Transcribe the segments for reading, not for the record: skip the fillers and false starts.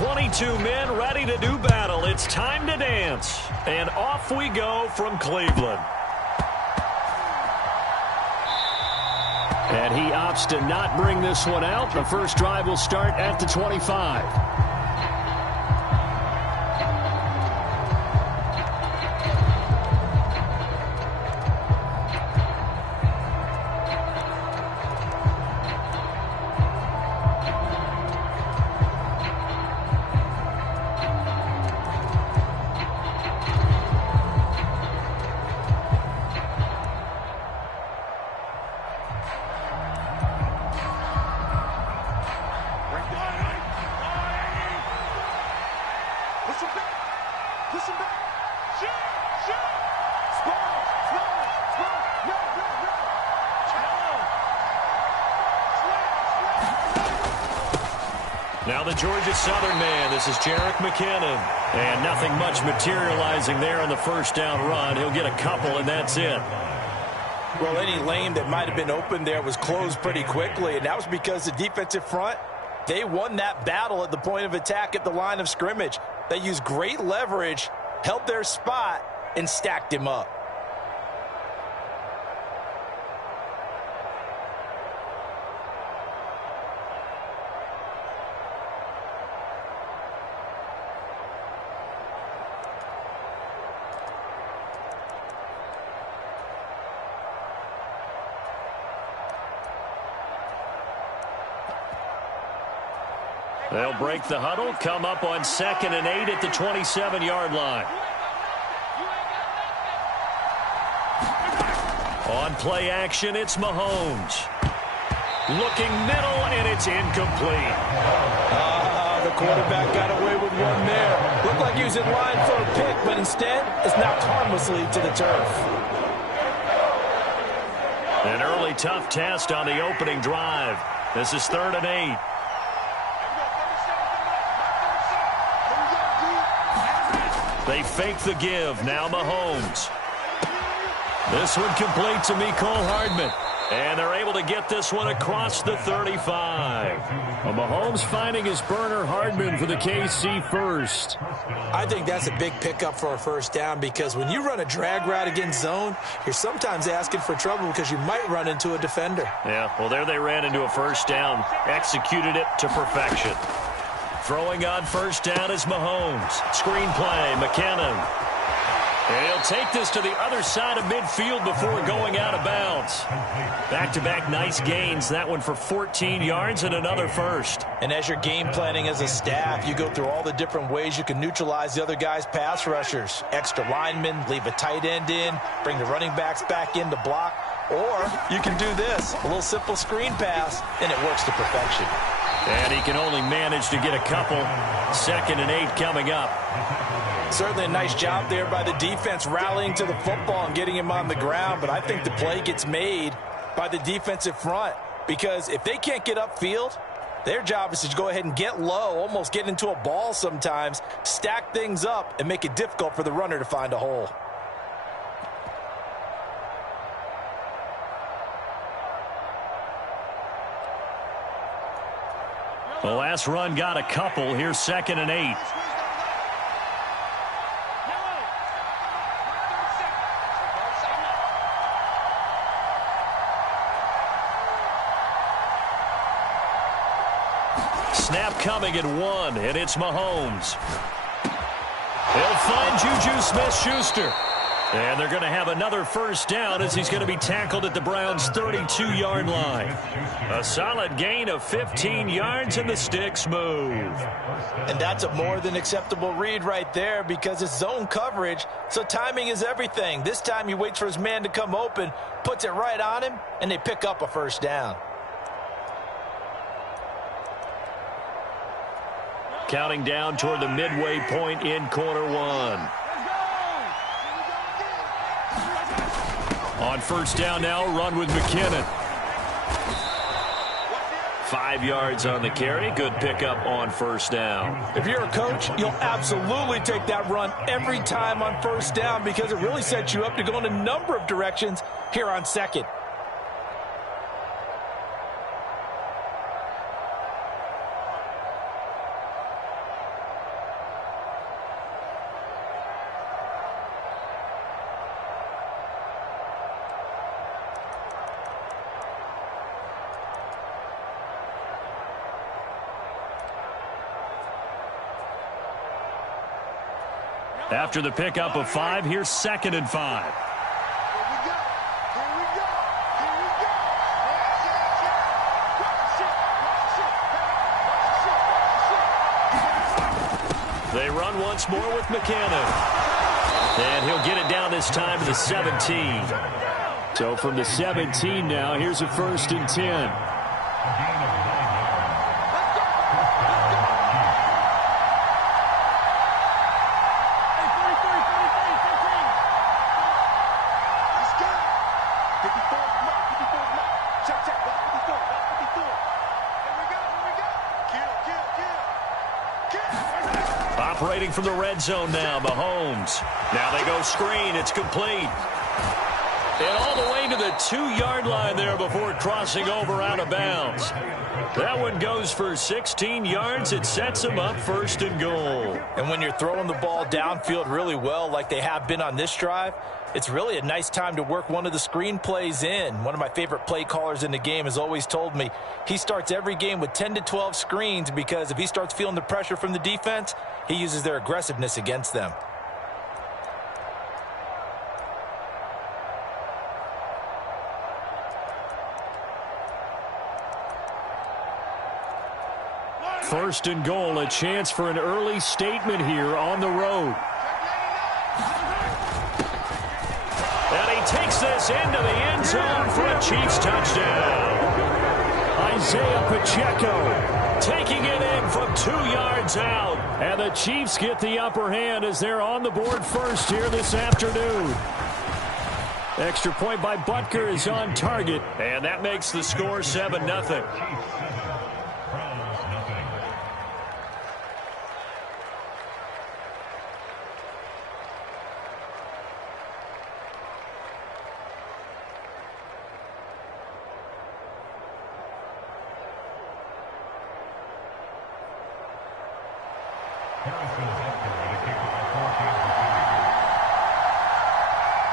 22 men ready to do battle. It's time to dance. And off we go from Cleveland. And he opts to not bring this one out. The first drive will start at the 25. Now the Georgia Southern man, this is Jerick McKinnon. And nothing much materializing there on the first down run. He'll get a couple, and that's it. Well, any lane that might have been open there was closed pretty quickly, and that was because the defensive front, they won that battle at the point of attack at the line of scrimmage. They used great leverage, held their spot, and stacked him up. They'll break the huddle, come up on 2nd and 8 at the 27-yard line. On play action, it's Mahomes. Looking middle, and it's incomplete. The quarterback got away with one there. Looked like he was in line for a pick, but instead it's knocked harmlessly to the turf. An early tough test on the opening drive. This is 3rd and 8. They fake the give. Now Mahomes. This one complete to Mecole Hardman. And they're able to get this one across the 35. Well, Mahomes finding his burner Hardman for the KC first. I think that's a big pickup for a first down because when you run a drag route against zone, you're sometimes asking for trouble because you might run into a defender. Yeah, well, there they ran into a first down. Executed it to perfection. Throwing on first down is Mahomes. Screen play, McKinnon. And he'll take this to the other side of midfield before going out of bounds. Back-to-back nice gains. That one for 14 yards and another first. And as you're game planning as a staff, you go through all the different ways you can neutralize the other guy's pass rushers. Extra linemen, leave a tight end in, bring the running backs back in to block. Or you can do this, a little simple screen pass, and it works to perfection. And he can only manage to get a couple. 2nd and 8 coming up. Certainly a nice job there by the defense rallying to the football and getting him on the ground. But I think the play gets made by the defensive front because if they can't get upfield, their job is to go ahead and get low, almost get into a ball sometimes, stack things up, and make it difficult for the runner to find a hole. The last run got a couple. Here's 2nd and 8. Snap coming at 1, and it's Mahomes. He'll find Juju Smith-Schuster. And they're going to have another first down as he's going to be tackled at the Browns' 32-yard line. A solid gain of 15 yards, and the sticks move. And that's a more than acceptable read right there because it's zone coverage, so timing is everything. This time he waits for his man to come open, puts it right on him, and they pick up a first down. Counting down toward the midway point in quarter one. On first down now, run with McKinnon. 5 yards on the carry. Good pickup on first down. If you're a coach, you'll absolutely take that run every time on first down because it really sets you up to go in a number of directions here on second. After the pickup of 5, here's 2nd and 5. They run once more with McKinnon. And he'll get it down this time to the 17. So from the 17 now, here's a 1st and 10. Operating from the red zone now, Mahomes. Now they go screen. It's complete. And all the way to the 2-yard line there before crossing over out of bounds. That one goes for 16 yards. It sets them up 1st and goal. And when you're throwing the ball downfield really well like they have been on this drive, it's really a nice time to work one of the screen plays in. One of my favorite play callers in the game has always told me he starts every game with 10 to 12 screens because if he starts feeling the pressure from the defense, he uses their aggressiveness against them. First and goal, a chance for an early statement here on the road. And he takes this into the end zone for a Chiefs touchdown. Isaiah Pacheco taking it in from 2 yards out. And the Chiefs get the upper hand as they're on the board first here this afternoon. Extra point by Butker is on target. And that makes the score 7-0.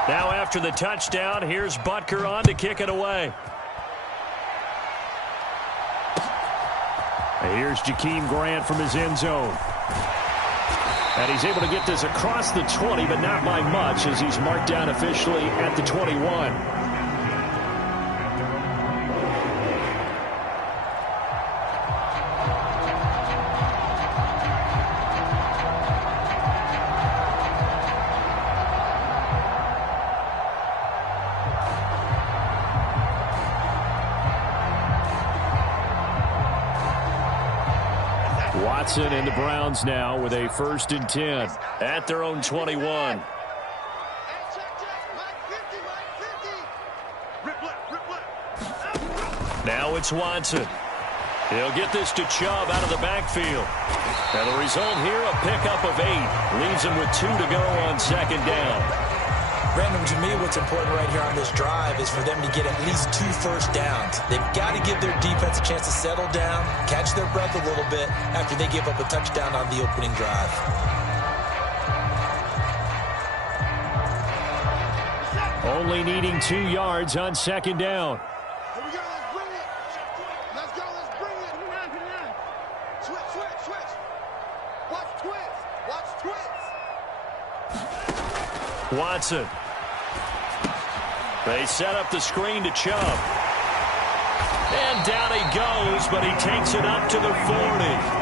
Now after the touchdown, here's Butker on to kick it away. And here's Jakeem Grant from his end zone. And he's able to get this across the 20, but not by much as he's marked down officially at the 21. Watson and the Browns now with a 1st and 10 at their own 21. Now it's Watson. He'll get this to Chubb out of the backfield. And the result here, a pickup of 8. Leaves him with 2 to go on 2nd down. Brandon, to me, what's important right here on this drive is for them to get at least 2 first downs. They've got to give their defense a chance to settle down, catch their breath a little bit after they give up a touchdown on the opening drive. Only needing 2 yards on 2nd down. Here we go, let's bring it. Let's go, let's bring it. Switch, switch, switch. Watch twist. Watch twist. Watson. They set up the screen to Chubb. And down he goes, but he takes it up to the 40.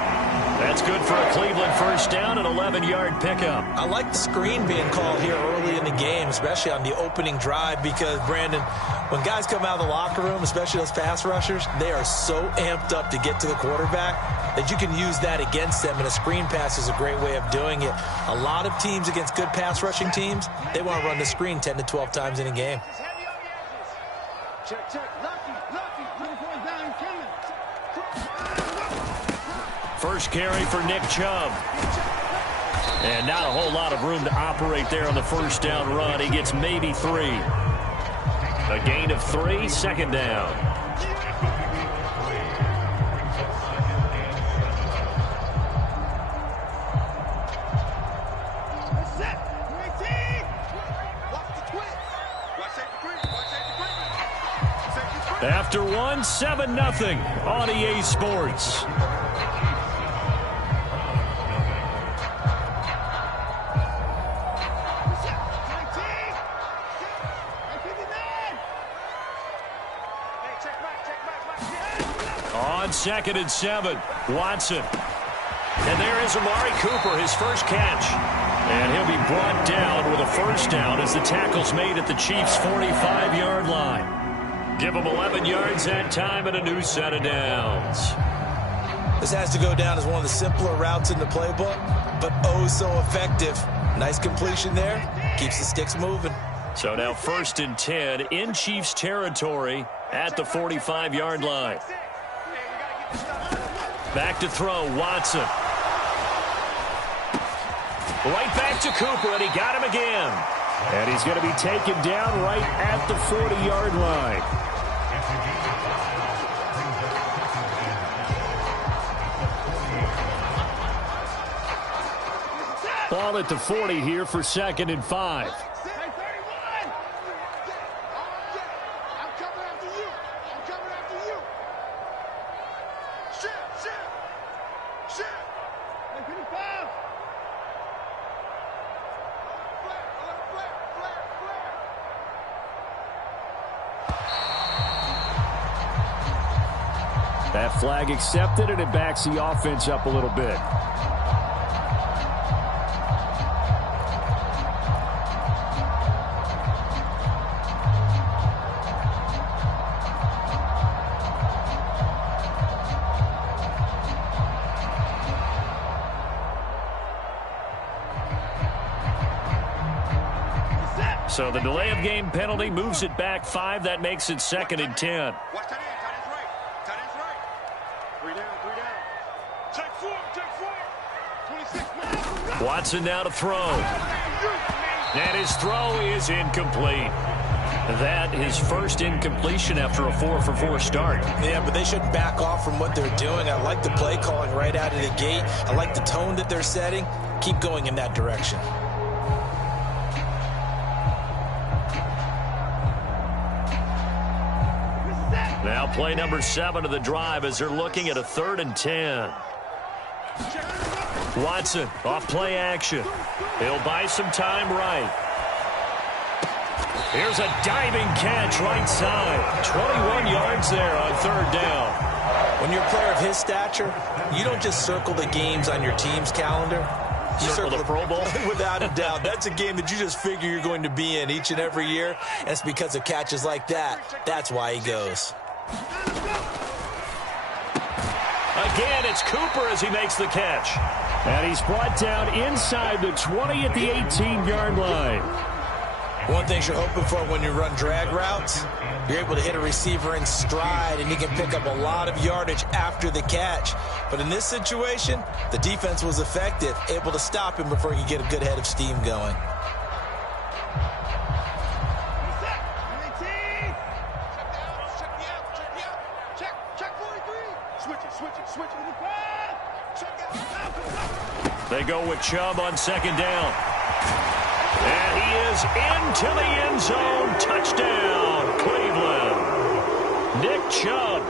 That's good for a Cleveland first down, an 11-yard pickup. I like the screen being called here early in the game, especially on the opening drive, because, Brandon, when guys come out of the locker room, especially those pass rushers, they are so amped up to get to the quarterback that you can use that against them, and a screen pass is a great way of doing it. A lot of teams against good pass rushing teams, they want to run the screen 10 to 12 times in a game. Check, check. Lucky, uniform down, coming. First carry for Nick Chubb. And not a whole lot of room to operate there on the first down run. He gets maybe 3. A gain of 3, 2nd down. After 1, 7-0 on EA Sports. on 2nd and 7. Watson. And there is Amari Cooper, his first catch. And he'll be brought down with a first down as the tackle's made at the Chiefs' 45-yard line. Give them 11 yards that time and a new set of downs. This has to go down as one of the simpler routes in the playbook, but oh so effective. Nice completion there. Keeps the sticks moving. So now 1st and 10 in Chiefs territory at the 45-yard line. Back to throw, Watson. Right back to Cooper, and he got him again. And he's going to be taken down right at the 40-yard line. Ball at the 40 here for 2nd and 5. That flag accepted, and it backs the offense up a little bit. So the delay of game penalty moves it back 5. That makes it 2nd and 10. Watch that end. Tight end's right. 3 down. Check 4. 26. Watson now to throw. And his throw is incomplete. That his first incompletion after a 4-for-4 start. Yeah, but they shouldn't back off from what they're doing. I like the play calling right out of the gate. I like the tone that they're setting. Keep going in that direction. Now play number 7 of the drive as they're looking at a 3rd and 10. Watson off play action. He'll buy some time right. Here's a diving catch right side. 21 yards there on 3rd down. When you're a player of his stature, you don't just circle the games on your team's calendar. You Circle the Pro Bowl? Without a doubt. That's a game that you just figure you're going to be in each and every year. And it's because of catches like that. That's why he goes. Again, it's Cooper as he makes the catch. And he's brought down inside the 20 at the 18-yard line. One thing you're hoping for when you run drag routes, you're able to hit a receiver in stride, and he can pick up a lot of yardage after the catch. But in this situation, the defense was effective, able to stop him before he could get a good head of steam going. They go with Chubb on 2nd down. And he is into the end zone. Touchdown, Cleveland. Nick Chubb,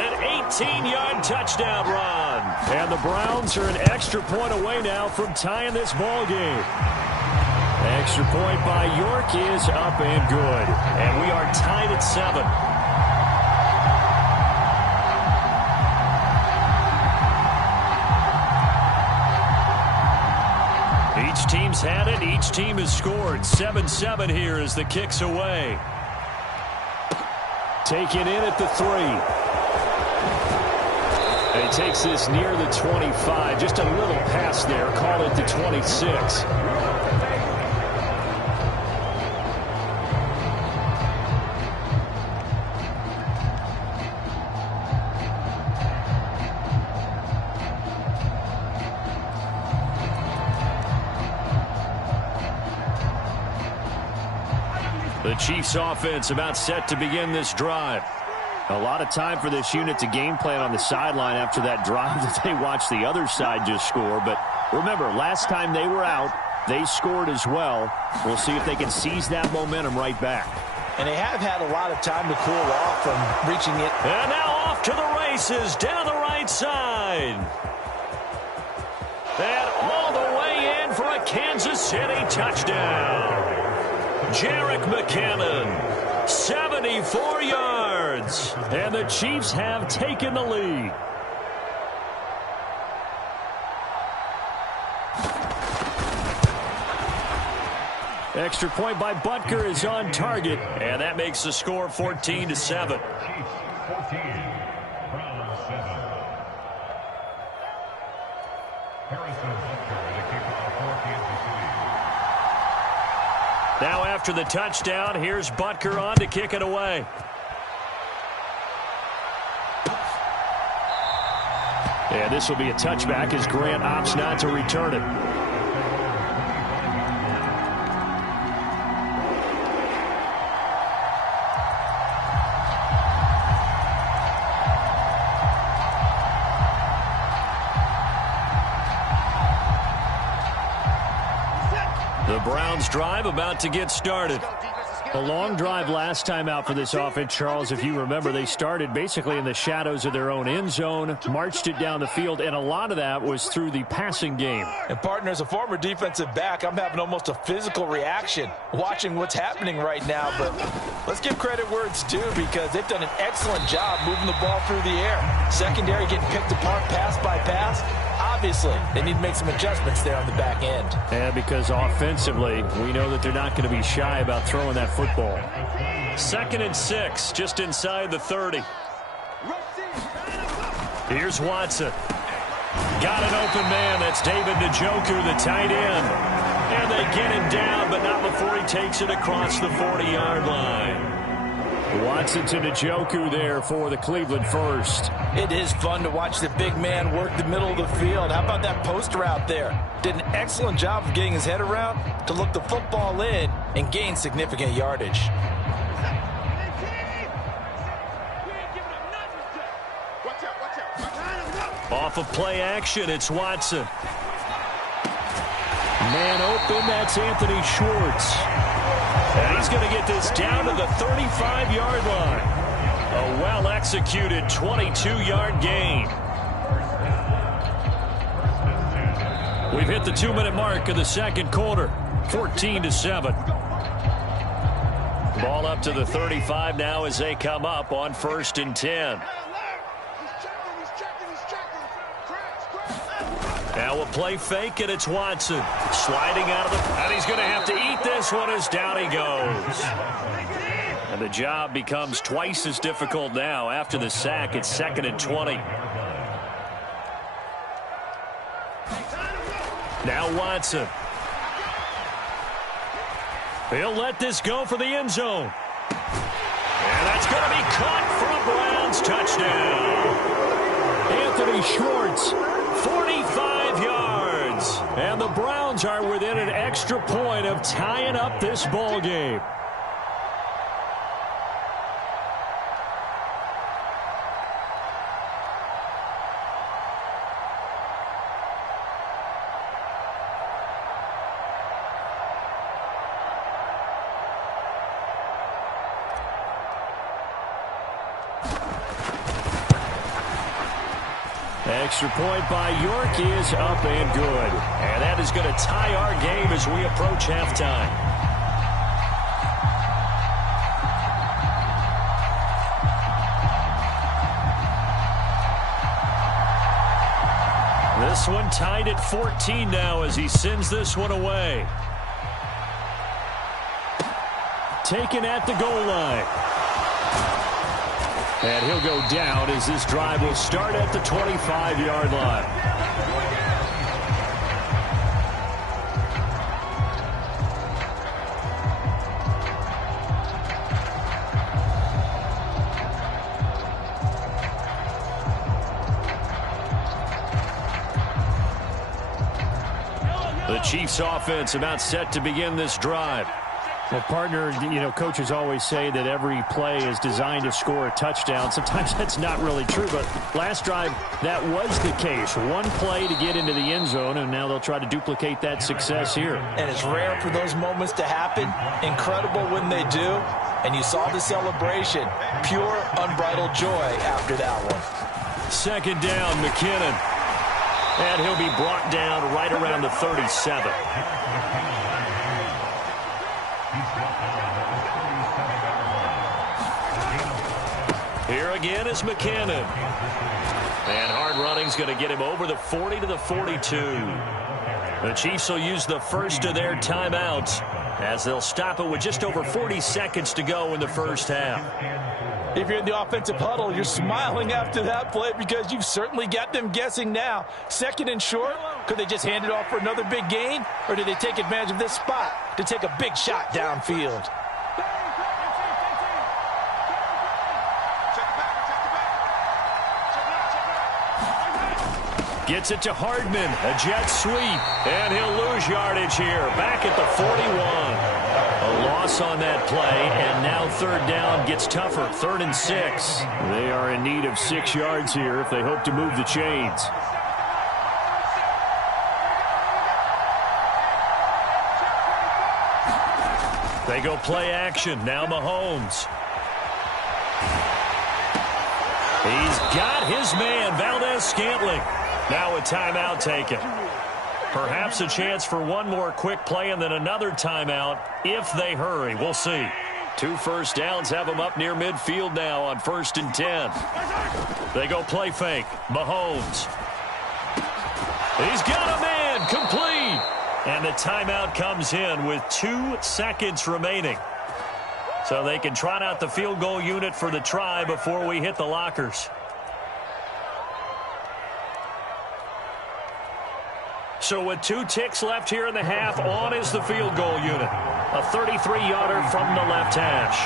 an 18-yard touchdown run. And the Browns are an extra point away now from tying this ball game. Extra point by York is up and good. And we are tied at 7. Each team's had it. Each team has scored. 7-7 here as the kick's away. Taken in at the 3. And he takes this near the 25. Just a little pass there. Call it the 26. The Chiefs offense about set to begin this drive. A lot of time for this unit to game plan on the sideline after that drive that they watched the other side just score. But remember, last time they were out, they scored as well. We'll see if they can seize that momentum right back. And they have had a lot of time to cool off from reaching it. And now off to the races down the right side. And all the way in for a Kansas City touchdown. Jerick McKinnon, 74 yards. yards. And the Chiefs have taken the lead. Extra point by Butker is on target. And that makes the score 14-7. Now after the touchdown, here's Butker on to kick it away. And this will be a touchback as Grant opts not to return it. The Browns drive about to get started. A long drive last time out for this offense, Charles. If you remember, they started basically in the shadows of their own end zone, marched it down the field, and a lot of that was through the passing game. And, partner, as a former defensive back, I'm having almost a physical reaction watching what's happening right now. But let's give credit where it's due because they've done an excellent job moving the ball through the air. Secondary getting picked apart pass by pass. Obviously, they need to make some adjustments there on the back end. And because offensively, we know that they're not going to be shy about throwing that football. 2nd and 6, just inside the 30. Here's Watson. Got an open man. That's David Njoku, the tight end. And they get him down, but not before he takes it across the 40-yard line. Watson to Njoku there for the Cleveland first. It is fun to watch the big man work the middle of the field. How about that post route there? Did an excellent job of getting his head around to look the football in and gain significant yardage. Off of play action, it's Watson. Man open, that's Anthony Schwartz. And he's going to get this down to the 35-yard line. A well-executed 22-yard gain. We've hit the 2-minute mark of the second quarter. 14-7. Ball up to the 35 now as they come up on 1st and 10. Now a play fake, and it's Watson. Sliding out of the... And he's going to have to eat this one as down he goes. And the job becomes twice as difficult now after the sack. It's 2nd and 20. Now Watson. He'll let this go for the end zone. And that's going to be caught for a Browns touchdown. Anthony Schwartz, 45 yards. And the Browns are within an extra point of tying up this ball game. Extra point by York is up and good. And that is going to tie our game as we approach halftime. This one tied at 14 now as he sends this one away. Taken at the goal line. And he'll go down as this drive will start at the 25-yard line. The Chiefs offense about set to begin this drive. Well, partner, you know, coaches always say that every play is designed to score a touchdown. Sometimes that's not really true, but last drive, that was the case. One play to get into the end zone, and now they'll try to duplicate that success here. And it's rare for those moments to happen. Incredible when they do. And you saw the celebration. Pure, unbridled joy after that one. 2nd down, McKinnon. And he'll be brought down right around the 37. Here again is McKinnon. And hard running's going to get him over the 40 to the 42. The Chiefs will use the first of their timeouts as they'll stop it with just over 40 seconds to go in the first half. If you're in the offensive huddle, you're smiling after that play because you've certainly got them guessing now. Second and short, could they just hand it off for another big gain? Or do they take advantage of this spot to take a big shot downfield? Gets it to Hardman, a jet sweep, and he'll lose yardage here, back at the 41. A loss on that play, and now third down gets tougher, 3rd and 6. They are in need of 6 yards here if they hope to move the chains. They go play action, now Mahomes. He's got his man, Valdez-Scantling. Now a timeout taken. Perhaps a chance for one more quick play and then another timeout if they hurry. We'll see. 2 first downs have them up near midfield now on 1st and 10. They go play fake. Mahomes. He's got a man. Complete. And the timeout comes in with 2 seconds remaining. So they can trot out the field goal unit for the try before we hit the lockers. So with 2 ticks left here in the half, on is the field goal unit. A 33-yarder from the left hash.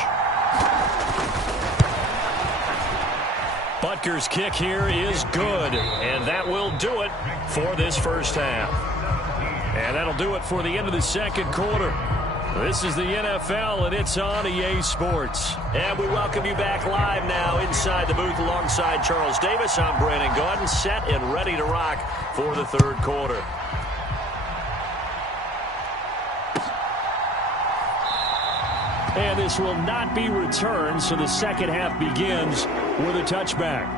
Butker's kick here is good, and that will do it for this first half. And that'll do it for the end of the second quarter. This is the NFL, and it's on EA Sports. And we welcome you back live now inside the booth alongside Charles Davis. I'm Brandon Gaudin, set and ready to rock for the third quarter. And this will not be returned, so the second half begins with a touchback.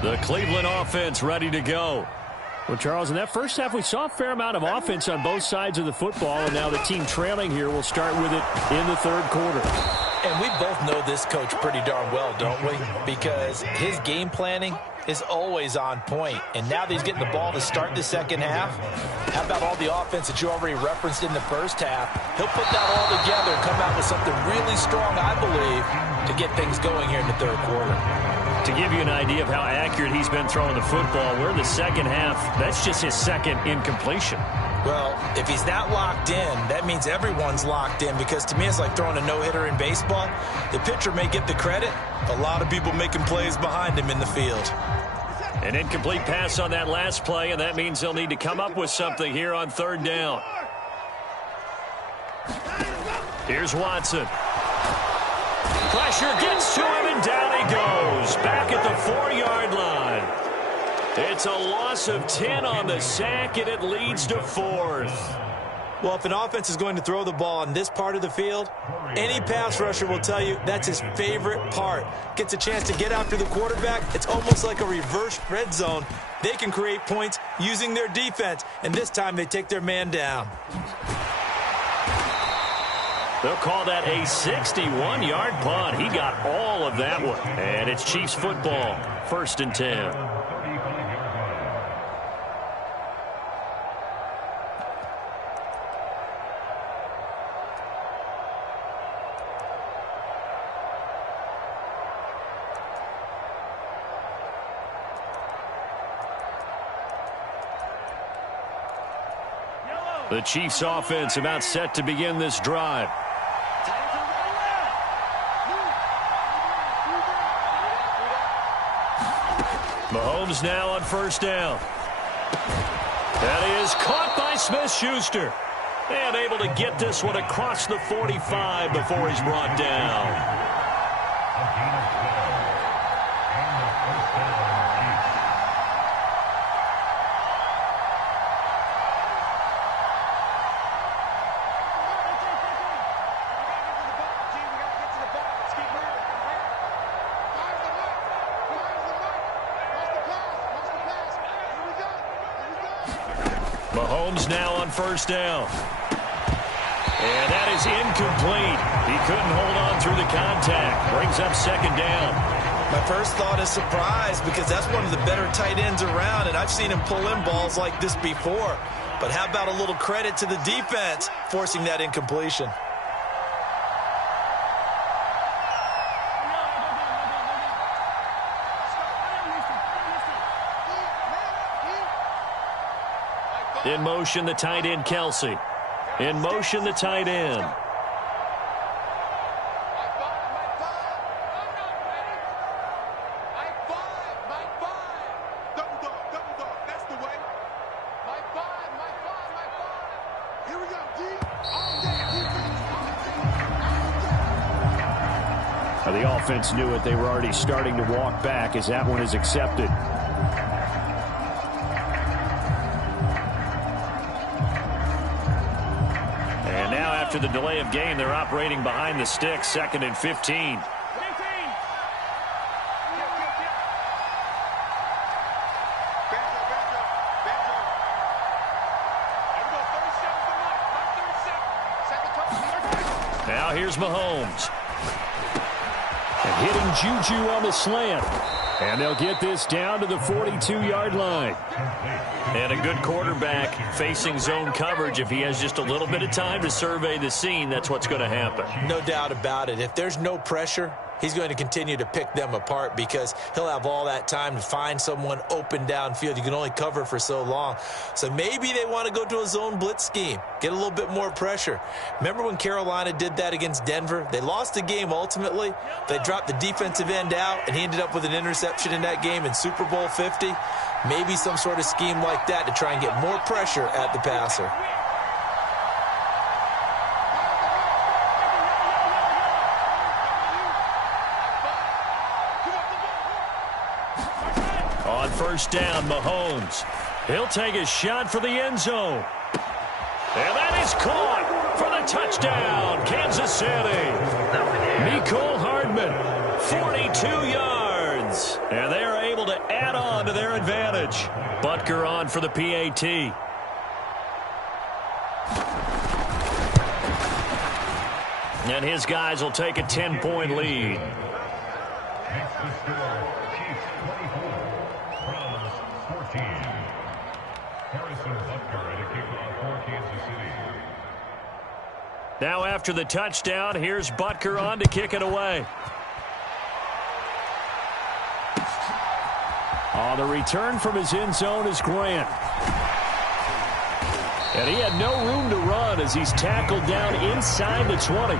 The Cleveland offense ready to go. Well, Charles, in that first half, we saw a fair amount of offense on both sides of the football, and now the team trailing here will start with it in the third quarter. And we both know this coach pretty darn well, don't we? Because his game planning is always on point. And now that he's getting the ball to start the second half, how about all the offense that you already referenced in the first half? He'll put that all together and come out with something really strong, I believe, to get things going here in the third quarter. To give you an idea of how accurate he's been throwing the football, we're in the second half. That's just his second incompletion. Well, if he's not locked in, that means everyone's locked in, because to me it's like throwing a no-hitter in baseball. The pitcher may get the credit. A lot of people making plays behind him in the field. An incomplete pass on that last play, and that means they'll need to come up with something here on third down. Here's Watson. Pressure gets to him, and down he goes. Back at the 4-yard line. It's a loss of 10 on the sack, and it leads to 4th. Well, if an offense is going to throw the ball in this part of the field, any pass rusher will tell you that's his favorite part. Gets a chance to get after the quarterback. It's almost like a reverse red zone. They can create points using their defense, and this time they take their man down. They'll call that a 61-yard punt. He got all of that one. And it's Chiefs football, 1st and 10. The Chiefs offense about set to begin this drive. Mahomes now on first down. That is caught by Smith-Schuster. And able to get this one across the 45 before he's brought down. Mahomes now on first down. And that is incomplete. He couldn't hold on through the contact. Brings up second down. My first thought is surprise because that's one of the better tight ends around, and I've seen him pull in balls like this before. But how about a little credit to the defense forcing that incompletion? In motion, the tight end, Kelsey. In motion, the tight end. The offense knew it. They were already starting to walk back as that one is accepted. And now after the delay of game, they're operating behind the sticks, 2nd and 15. Now here's Mahomes. And hitting Juju on the slant. And they'll get this down to the 42-yard line. And a good quarterback facing zone coverage. If he has just a little bit of time to survey the scene, that's what's going to happen. No doubt about it. If there's no pressure, he's going to continue to pick them apart because he'll have all that time to find someone open downfield. You can only cover for so long. So maybe they want to go to a zone blitz scheme, get a little bit more pressure. Remember when Carolina did that against Denver? They lost the game ultimately. They dropped the defensive end out, and he ended up with an interception in that game in Super Bowl 50. Maybe some sort of scheme like that to try and get more pressure at the passer. On first down, Mahomes. He'll take a shot for the end zone. And that is caught for the touchdown, Kansas City. Mecole Hardman, 42 yards. And they are able to add on to their advantage. Butker on for the PAT. And his guys will take a 10-point lead. Now after the touchdown, here's Butker on to kick it away. On the return from his end zone is Grant. And he had no room to run as he's tackled down inside the 20.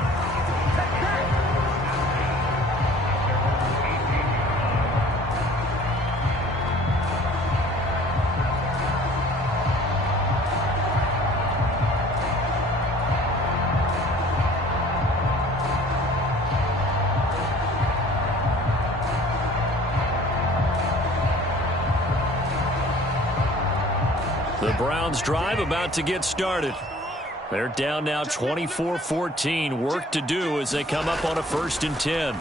The Browns drive about to get started. They're down now 24-14. Work to do as they come up on a 1st and 10.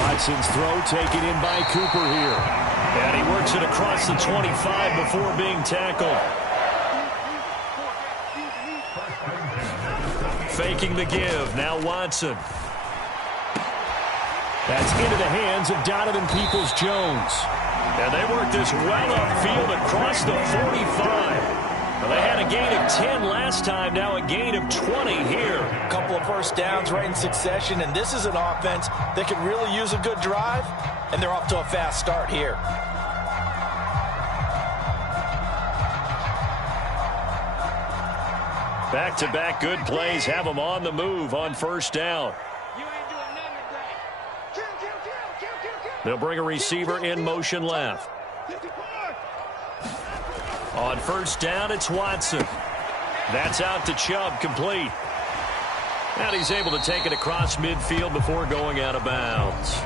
Watson's throw taken in by Cooper here. And he works it across the 25 before being tackled. Faking the give. Now Watson. That's into the hands of Donovan Peoples-Jones. And they work this well upfield across the 45. Well, they had a gain of 10 last time, now a gain of 20 here. A couple of first downs right in succession, and this is an offense that could really use a good drive, and they're off to a fast start here. Back-to-back good plays have them on the move on first down. They'll bring a receiver in motion left. On first down, it's Watson. That's out to Chubb, complete. And he's able to take it across midfield before going out of bounds.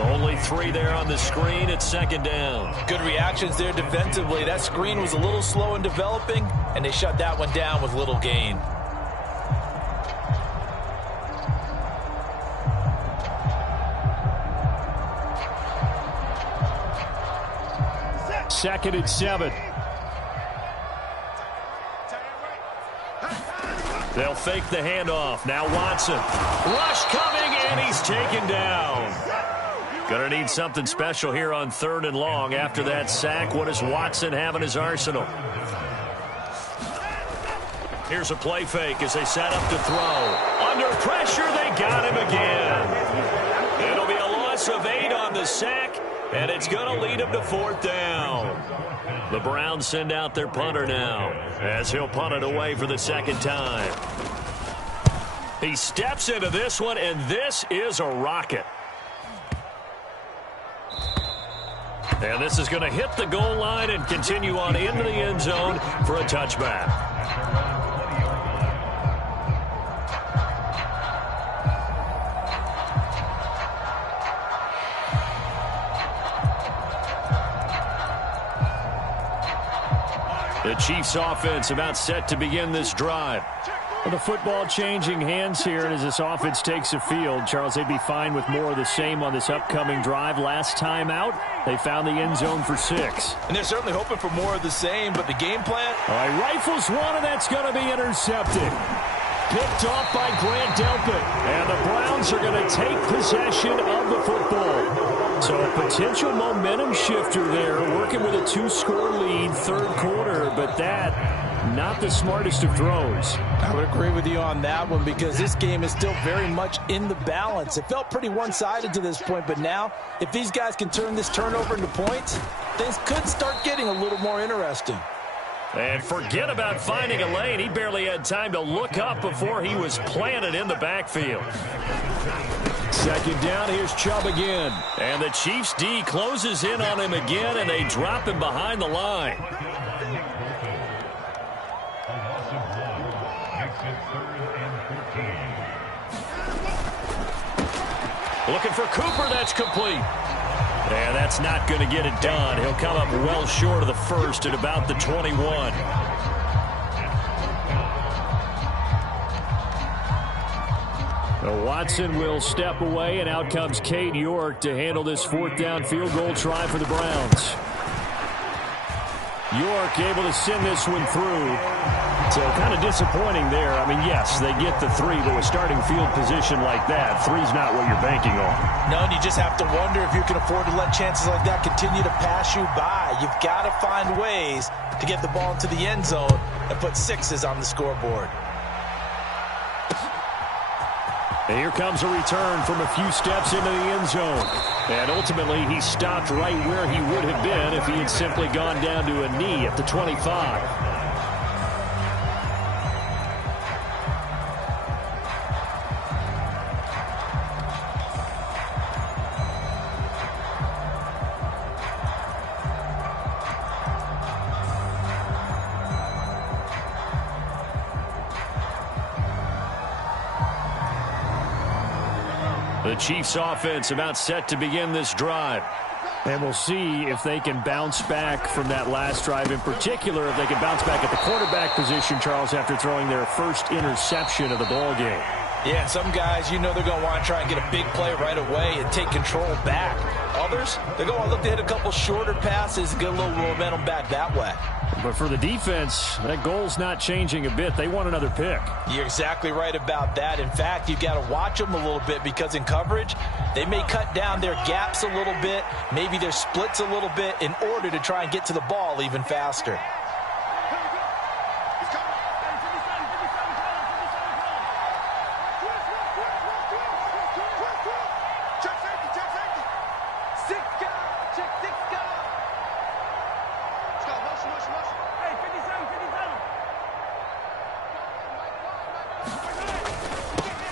Only 3 there on the screen at 2nd down. Good reactions there defensively. That screen was a little slow in developing, and they shut that one down with little gain. Second and 7. They'll fake the handoff. Now Watson. Rush coming, and he's taken down. Going to need something special here on 3rd and long. After that sack, what does Watson have in his arsenal? Here's a play fake as they set up to throw. Under pressure, they got him again. It'll be a loss of 8 on the sack, and it's going to lead him to 4th down. The Browns send out their punter now as he'll punt it away for the 2nd time. He steps into this one, and this is a rocket. And this is going to hit the goal line and continue on into the end zone for a touchback. The Chiefs offense about set to begin this drive. Well, the football changing hands here as this offense takes the field. Charles, they'd be fine with more of the same on this upcoming drive. Last time out, they found the end zone for 6. And they're certainly hoping for more of the same, but the game plan? All right, rifles one, and that's going to be intercepted. Picked off by Grant Delpit. And the Browns are going to take possession of the football. So a potential momentum shifter there, working with a 2-score lead, 3rd quarter, but that, not the smartest of throws. I would agree with you on that one because this game is still very much in the balance. It felt pretty one-sided to this point, but now if these guys can turn this turnover into points, things could start getting a little more interesting. And forget about finding a lane. He barely had time to look up before he was planted in the backfield. 2nd down, here's Chubb again. And the Chiefs D closes in on him again, and they drop him behind the line. Looking for Cooper, that's complete. And that's not going to get it done. He'll come up well short of the first at about the 21. Watson will step away, and out comes Cade York to handle this 4th down field goal try for the Browns. York able to send this one through. So kind of disappointing there. I mean, yes, they get the 3, but with starting field position like that, 3's not what you're banking on. No, and you just have to wonder if you can afford to let chances like that continue to pass you by. You've got to find ways to get the ball into the end zone and put 6s on the scoreboard. And here comes a return from a few steps into the end zone. And ultimately, he stopped right where he would have been if he had simply gone down to a knee at the 25. The Chiefs offense about set to begin this drive. And we'll see if they can bounce back from that last drive, in particular if they can bounce back at the quarterback position, Charles, after throwing their first interception of the ball game. Yeah, some guys, you know they're going to want to try and get a big play right away and take control back. Others, they're going to look to hit a couple shorter passes and get a little momentum back that way. But for the defense, that goal's not changing a bit. They want another pick. You're exactly right about that. In fact, you've got to watch them a little bit because in coverage, they may cut down their gaps a little bit, maybe their splits a little bit in order to try and get to the ball even faster.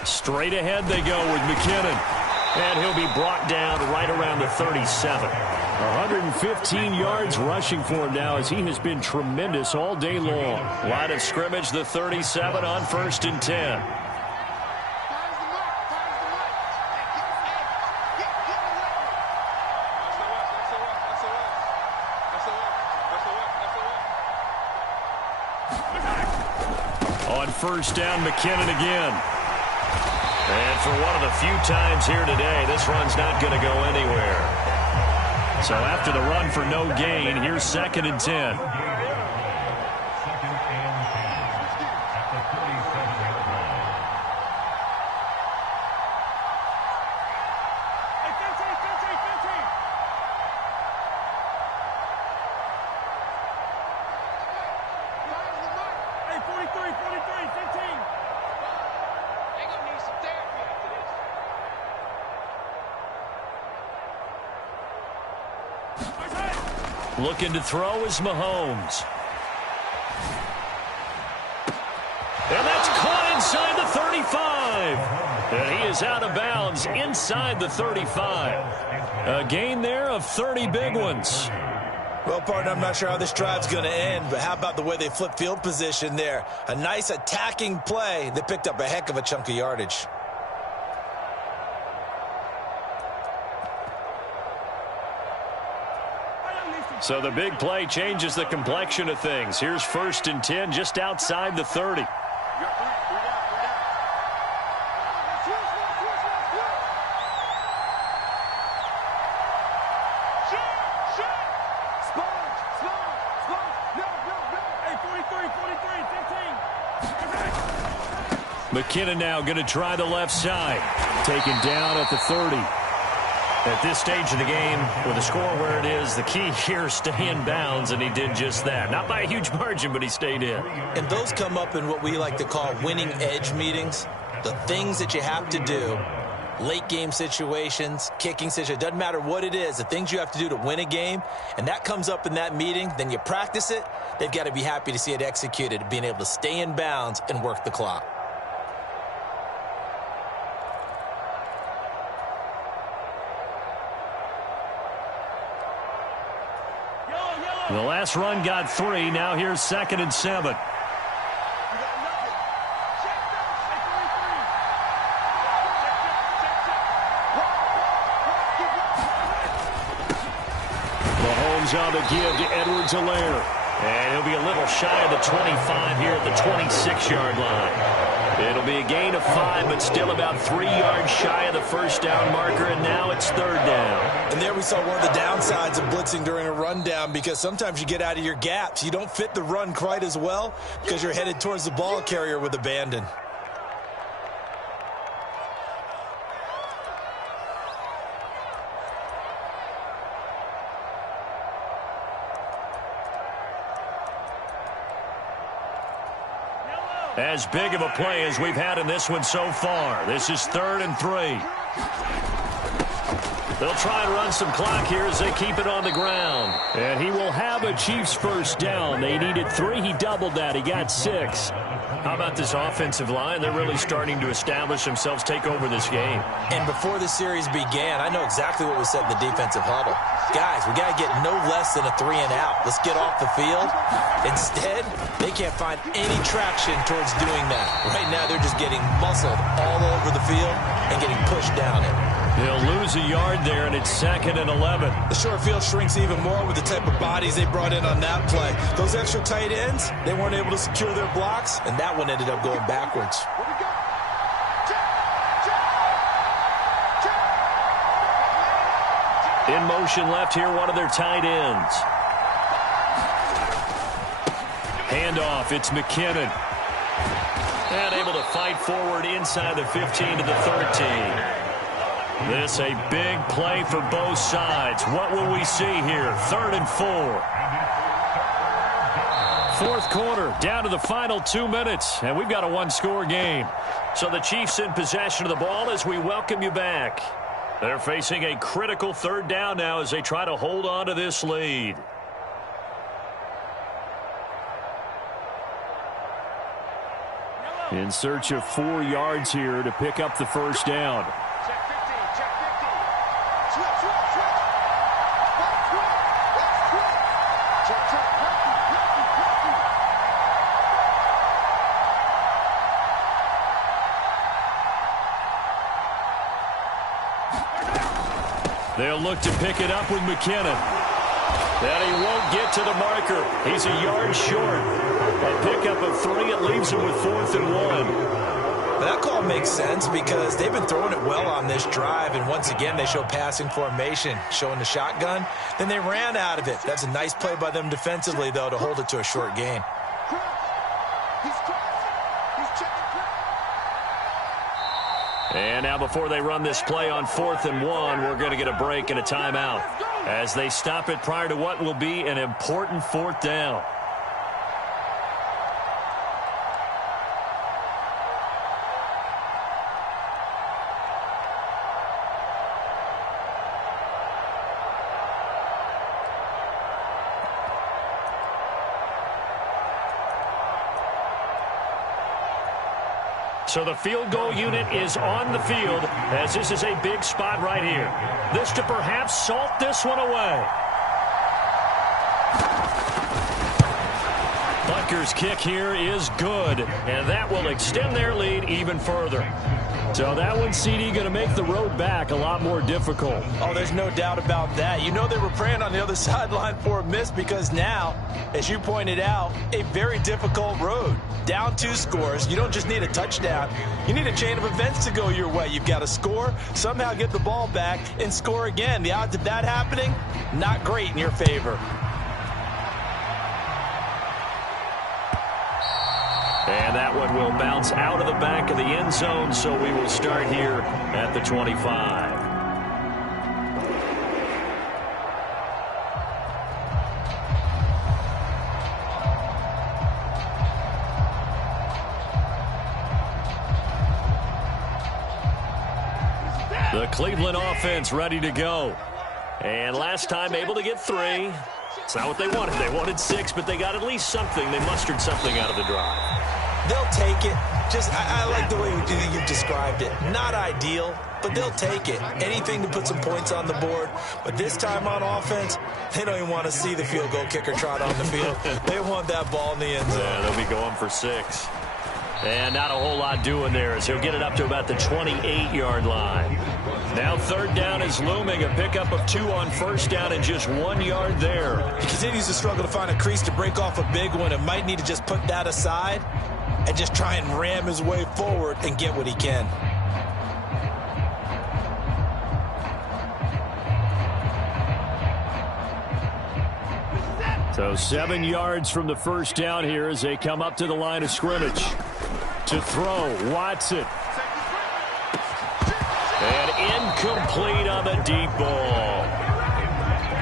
Straight ahead they go with McKinnon. And he'll be brought down right around the 37. 115 yards rushing for him now as he has been tremendous all day long. Line of scrimmage, the 37 on 1st and 10. On 1st down, McKinnon again. And for one of the few times here today, this run's not going to go anywhere. So after the run for no gain, here's 2nd and 10. Looking to throw is Mahomes. And that's caught inside the 35. And he is out of bounds inside the 35. A gain there of 30 big ones. Well, partner, I'm not sure how this drive's going to end, but how about the way they flip field position there? A nice attacking play that picked up a heck of a chunk of yardage. So the big play changes the complexion of things. Here's 1st and 10 just outside the 30. McKinnon now going to try the left side. Taken down at the 30. At this stage of the game, with the score where it is, the key here is stay in bounds, and he did just that. Not by a huge margin, but he stayed in. And those come up in what we like to call winning edge meetings. The things that you have to do, late game situations, kicking situations, doesn't matter what it is, the things you have to do to win a game, and that comes up in that meeting, then you practice it, they've got to be happy to see it executed, being able to stay in bounds and work the clock. The last run got 3. Now here's 2nd and 7. Mahomes on the give to Edwards-Helaire. And he'll be a little shy of the 25 here at the 26-yard line. It'll be a gain of 5, but still about 3 yards shy of the first down marker, and now it's 3rd down. And there we saw one of the downsides of blitzing during a rundown, because sometimes you get out of your gaps. You don't fit the run quite as well because you're headed towards the ball carrier with abandon. As big of a play as we've had in this one so far. This is 3rd and 3. They'll try and run some clock here as they keep it on the ground. And he will have a Chiefs first down. They needed 3. He doubled that. He got 6. How about this offensive line? They're really starting to establish themselves, take over this game. And before the series began, I know exactly what was said in the defensive huddle. Guys, we got to get no less than a 3 and out. Let's get off the field. Instead, they can't find any traction towards doing that. Right now, they're just getting muscled all over the field and getting pushed down it. They'll lose a yard there, and it's 2nd and 11. The short field shrinks even more with the type of bodies they brought in on that play. Those extra tight ends, they weren't able to secure their blocks, and that one ended up going backwards. In motion left here, one of their tight ends. Handoff, it's McKinnon. And able to fight forward inside the 15 to the 13. This a big play for both sides. What will we see here? 3rd and 4. 4th quarter, down to the final 2 minutes, and we've got a one-score game. So the Chiefs in possession of the ball as we welcome you back. They're facing a critical 3rd down now as they try to hold on to this lead. In search of 4 yards here to pick up the first down. They'll look to pick it up with McKinnon. And he won't get to the marker. He's a yard short. A pickup of 3. It leaves him with 4th and 1. That call makes sense because they've been throwing it well on this drive, and once again they show passing formation, showing the shotgun. Then they ran out of it. That's a nice play by them defensively, though, to hold it to a short gain. And now before they run this play on 4th and 1, we're going to get a break and a timeout as they stop it prior to what will be an important 4th down. So the field goal unit is on the field as this is a big spot right here. This to perhaps salt this one away. Rutgers' kick here is good, and that will extend their lead even further. So that one, CD, going to make the road back a lot more difficult. Oh, there's no doubt about that. You know they were praying on the other sideline for a miss because now, as you pointed out, a very difficult road. Down 2 scores. You don't just need a touchdown. You need a chain of events to go your way. You've got to score, somehow get the ball back, and score again. The odds of that happening, not great in your favor. And that one will bounce out of the back of the end zone, so we will start here at the 25. The Cleveland offense ready to go. And last time able to get 3. It's not what they wanted. They wanted 6, but they got at least something. They mustered something out of the drive. They'll take it. I like the way you've described it. Not ideal, but they'll take it. Anything to put some points on the board. But this time on offense, they don't even want to see the field goal kicker trot on the field. They want that ball in the end zone. Yeah, they'll be going for 6. And not a whole lot doing there as he'll get it up to about the 28-yard line. Now 3rd down is looming. A pickup of 2 on 1st down and just 1 yard there. He continues to struggle to find a crease to break off a big one and might need to just put that aside and just try and ram his way forward and get what he can. So 7 yards from the 1st down here as they come up to the line of scrimmage. To throw, Watson. And incomplete on the deep ball.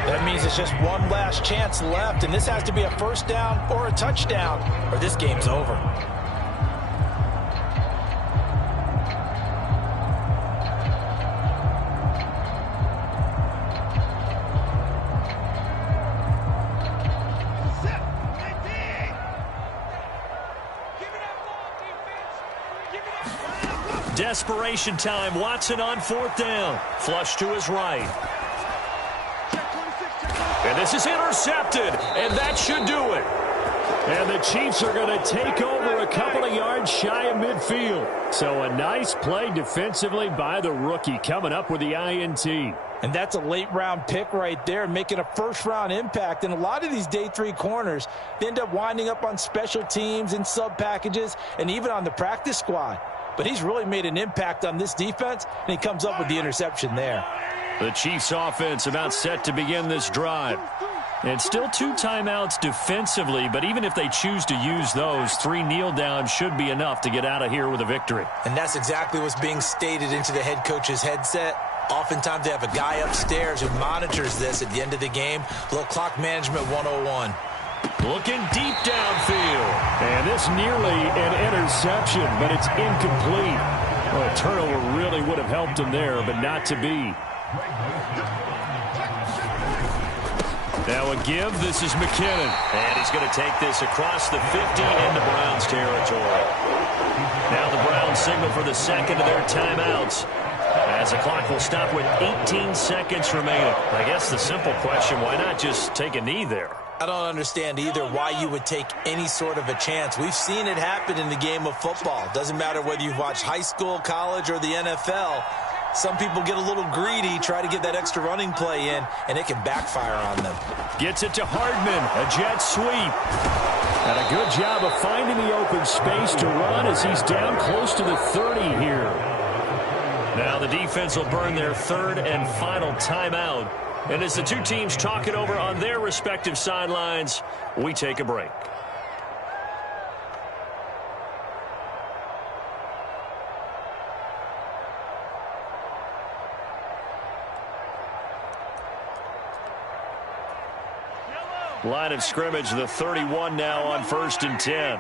That means it's just one last chance left, and this has to be a 1st down or a touchdown, or this game's over. Desperation time. Watson on 4th down. Flush to his right. And this is intercepted. And that should do it. And the Chiefs are going to take over a couple of yards shy of midfield. So a nice play defensively by the rookie coming up with the INT. And that's a late-round pick right there, making a first-round impact. And a lot of these day 3 corners, they end up winding up on special teams and sub-packages and even on the practice squad. But he's really made an impact on this defense, and he comes up with the interception there. The Chiefs offense about set to begin this drive. And still 2 timeouts defensively, but even if they choose to use those, 3 kneel downs should be enough to get out of here with a victory. And that's exactly what's being stated into the head coach's headset. Oftentimes they have a guy upstairs who monitors this at the end of the game. A little clock management 101. Looking deep downfield. And this nearly an interception, but it's incomplete. Well, a turnover really would have helped him there, but not to be. Now a give. This is McKinnon. And he's going to take this across the 50 into Browns territory. Now the Browns signal for the 2nd of their timeouts, as the clock will stop with 18 seconds remaining. I guess the simple question, why not just take a knee there? I don't understand either why you would take any sort of a chance. We've seen it happen in the game of football. Doesn't matter whether you've watched high school, college, or the NFL. Some people get a little greedy, try to get that extra running play in, and it can backfire on them. Gets it to Hardman, a jet sweep. And a good job of finding the open space to run as he's down close to the 30 here. Now the defense will burn their 3rd and final timeout. And as the 2 teams talk it over on their respective sidelines, we take a break. Line of scrimmage, the 31 now on 1st and 10.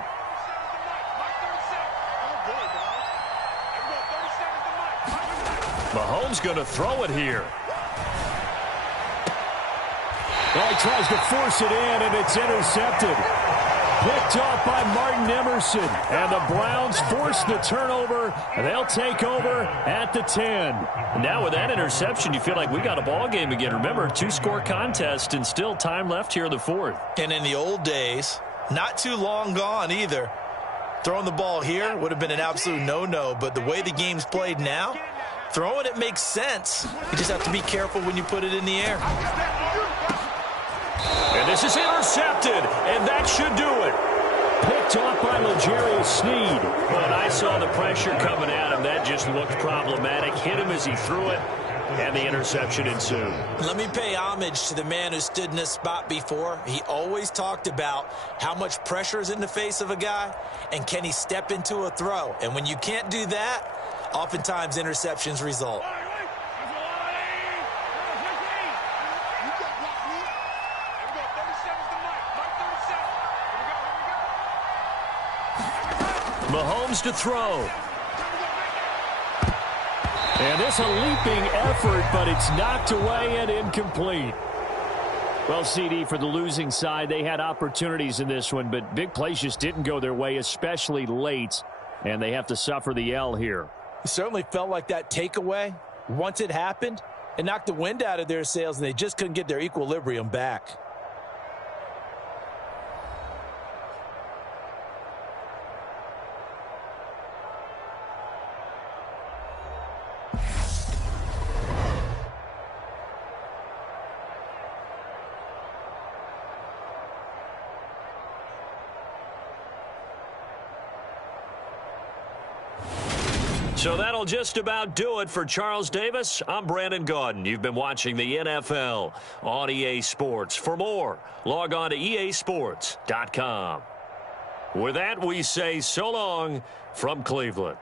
Mahomes going to throw it here. Well, he tries to force it in, and it's intercepted. Picked off by Martin Emerson. And the Browns force the turnover. They'll take over at the 10. Now with that interception, you feel like we got a ball game again. Remember, 2-score contest and still time left here in the fourth. And in the old days, not too long gone either, throwing the ball here would have been an absolute no-no. But the way the game's played now, throwing it makes sense. You just have to be careful when you put it in the air. And this is intercepted, and that should do it. Picked off by L'Jarius Sneed. When I saw the pressure coming at him, that just looked problematic. Hit him as he threw it, and the interception ensued. Let me pay homage to the man who stood in this spot before. He always talked about how much pressure is in the face of a guy, and can he step into a throw. And when you can't do that, oftentimes interceptions result. Mahomes to throw. And this a leaping effort, but it's knocked away and incomplete. Well, CD, for the losing side, they had opportunities in this one, but big plays just didn't go their way, especially late, and they have to suffer the L here. It certainly felt like that takeaway, once it happened, it knocked the wind out of their sails, and they just couldn't get their equilibrium back. So that'll just about do it for Charles Davis. I'm Brandon Gaudin. You've been watching the NFL on EA Sports. For more, log on to easports.com. With that, we say so long from Cleveland.